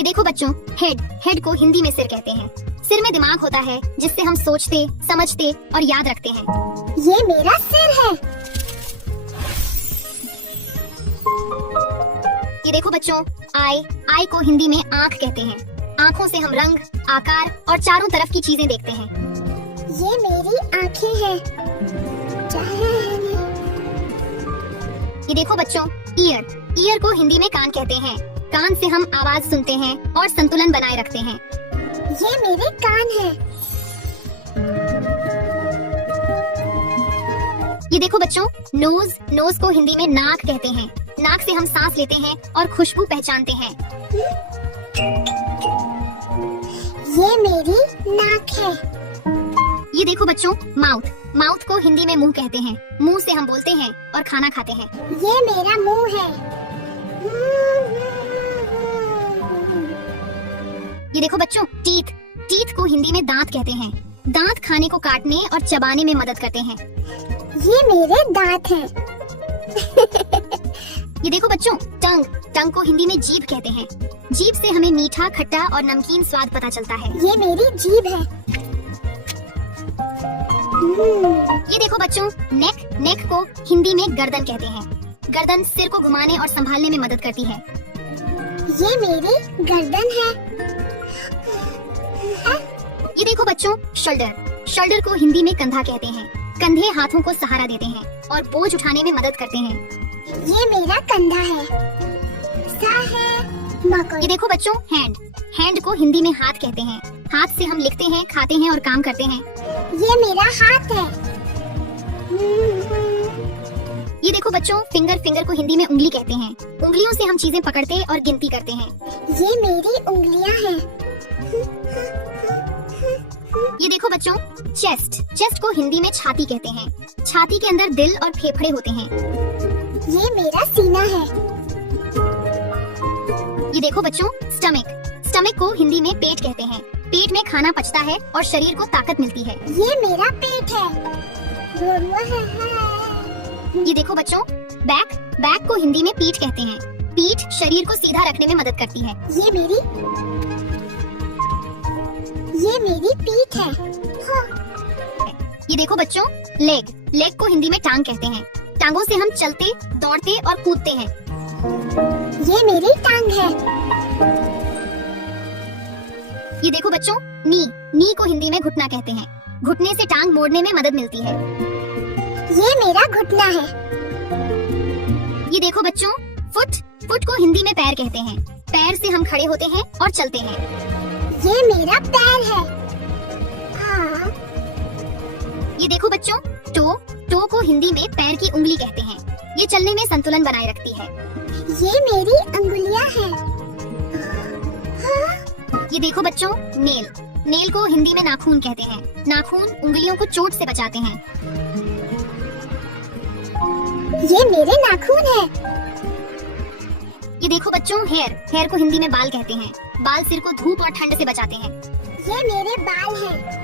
ये देखो बच्चों, हेड को हिंदी में सिर कहते हैं। सिर में दिमाग होता है जिससे हम सोचते, समझते और याद रखते हैं। ये मेरा सिर है। ये देखो बच्चों, आई को हिंदी में आँख कहते हैं। आँखों से हम रंग, आकार और चारों तरफ की चीजें देखते हैं। ये मेरी आँखें हैं। ये देखो बच्चों, ईयर को हिंदी में कान कहते हैं। कान से हम आवाज सुनते हैं और संतुलन बनाए रखते हैं। ये मेरे कान हैं। ये देखो बच्चों, नोज को हिंदी में नाक कहते हैं। नाक से हम सांस लेते हैं और खुशबू पहचानते हैं। ये मेरी नाक है। ये देखो बच्चों, माउथ को हिंदी में मुंह कहते हैं। मुंह से हम बोलते हैं और खाना खाते हैं। ये मेरा मुंह है। ये देखो बच्चों, टीथ को हिंदी में दांत कहते हैं। दांत खाने को काटने और चबाने में मदद करते हैं। ये मेरे दांत हैं। ये देखो बच्चों, टंग को हिंदी में जीभ कहते हैं। जीभ से हमें मीठा, खट्टा और नमकीन स्वाद पता चलता है। ये मेरी जीभ है। ये देखो बच्चों, नेक को हिंदी में गर्दन कहते हैं। गर्दन सिर को घुमाने और संभालने में मदद करती है। ये मेरी गर्दन है। ये देखो बच्चों, शोल्डर को हिंदी में कंधा कहते हैं। कंधे हाथों को सहारा देते हैं और बोझ उठाने में मदद करते हैं। ये मेरा कंधा है। ये देखो बच्चों, हैंड को हिंदी में हाथ कहते हैं। हाथ से हम लिखते हैं, खाते हैं और काम करते हैं। ये मेरा हाथ है। ये देखो बच्चों, फिंगर को हिंदी में उंगली कहते हैं। उंगलियों से हम चीजें पकड़ते और गिनती करते हैं। ये मेरी उंगलियां हैं। ये देखो बच्चों, चेस्ट को हिंदी में छाती कहते हैं। छाती के अंदर दिल और फेफड़े होते हैं। ये मेरा सीना है। ये देखो बच्चों, स्टमक को हिंदी में पेट कहते हैं। पेट में खाना पचता है और शरीर को ताकत मिलती है। ये मेरा पेट है। ये देखो बच्चों, बैक को हिंदी में पीठ कहते हैं। पीठ शरीर को सीधा रखने में मदद करती है। ये मेरी पीठ है। ये देखो बच्चों, लेग को हिंदी में टांग कहते हैं। टांगों से हम चलते, दौड़ते और कूदते हैं। ये मेरी टांग है। ये देखो बच्चों, नी को हिंदी में घुटना कहते हैं। घुटने से टांग मोड़ने में मदद मिलती है। ये मेरा घुटना है। ये देखो बच्चों, फुट को हिंदी में पैर कहते हैं। पैर से हम खड़े होते हैं और चलते हैं। ये मेरा पैर है। ये देखो बच्चों, टो को हिंदी में पैर की उंगली कहते हैं। ये चलने में संतुलन बनाए रखती है। ये मेरी अंगुलियां हैं। ये देखो बच्चों, नेल को हिंदी में नाखून कहते हैं। नाखून उंगलियों को चोट से बचाते हैं। ये मेरे नाखून हैं। ये देखो बच्चों, हेयर को हिंदी में बाल कहते हैं। बाल सिर को धूप और ठंड से बचाते हैं। ये मेरे बाल हैं।